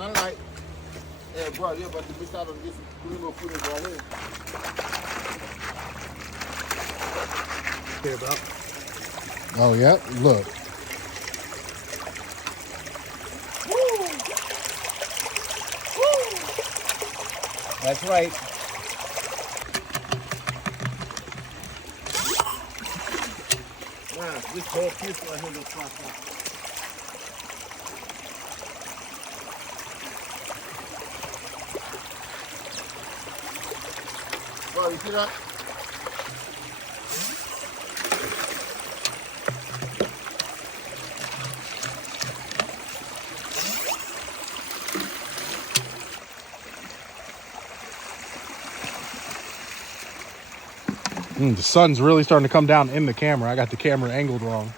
sunlight. Yeah, bro, you're about to miss out on this little footage right here. Here, bro. Oh, yeah, look. That's right. Wow, this whole piece right here looks like that. Bro, you see that? The sun's really starting to come down in the camera. I got the camera angled wrong.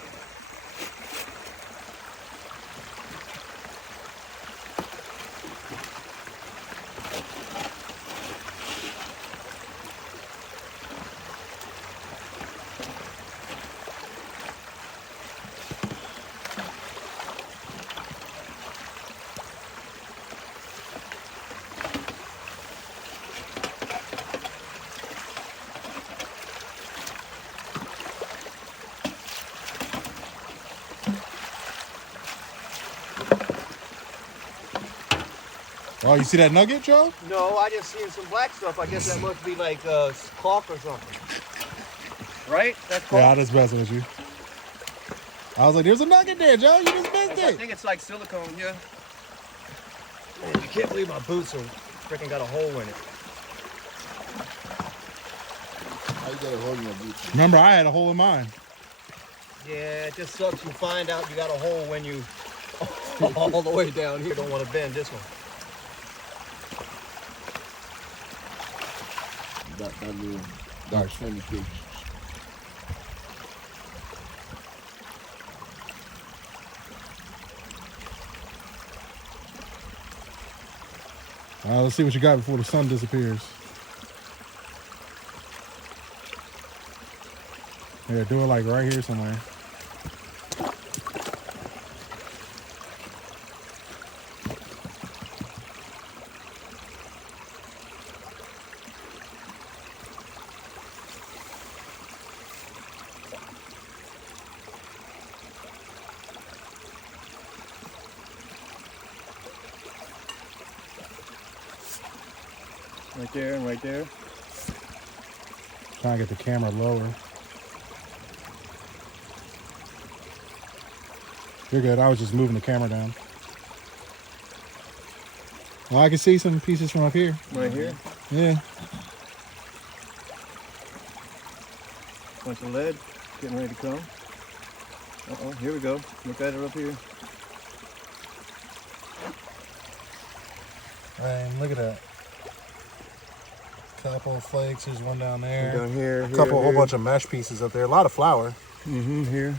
Oh, you see that nugget, Joe? No, I just seen some black stuff. I guess that must be like caulk or something. Right? That's caulk? Yeah, I just messing with you. I was like, there's a nugget there, Joe. You just missed I it. think it's like silicone, yeah. Man, I can't believe my boots are freaking got a hole in it. How you got a hole in your boots? Remember, I had a hole in mine. Yeah, it just sucks. You find out you got a hole when you all the way down here. Don't want to bend this one. That little dark shiny thing. Let's see what you got before the sun disappears. Yeah, do it like right here somewhere. Right there and right there. Trying to get the camera lower. You're good. I was just moving the camera down. Well, I can see some pieces from up here. Right here. Yeah. Bunch of lead getting ready to come. Uh-oh, here we go. Look at it up here. Man, look at that. Couple of flakes. There's one down there. Down here. A couple, whole bunch of mesh pieces up there. A lot of flour. Mm-hmm, here.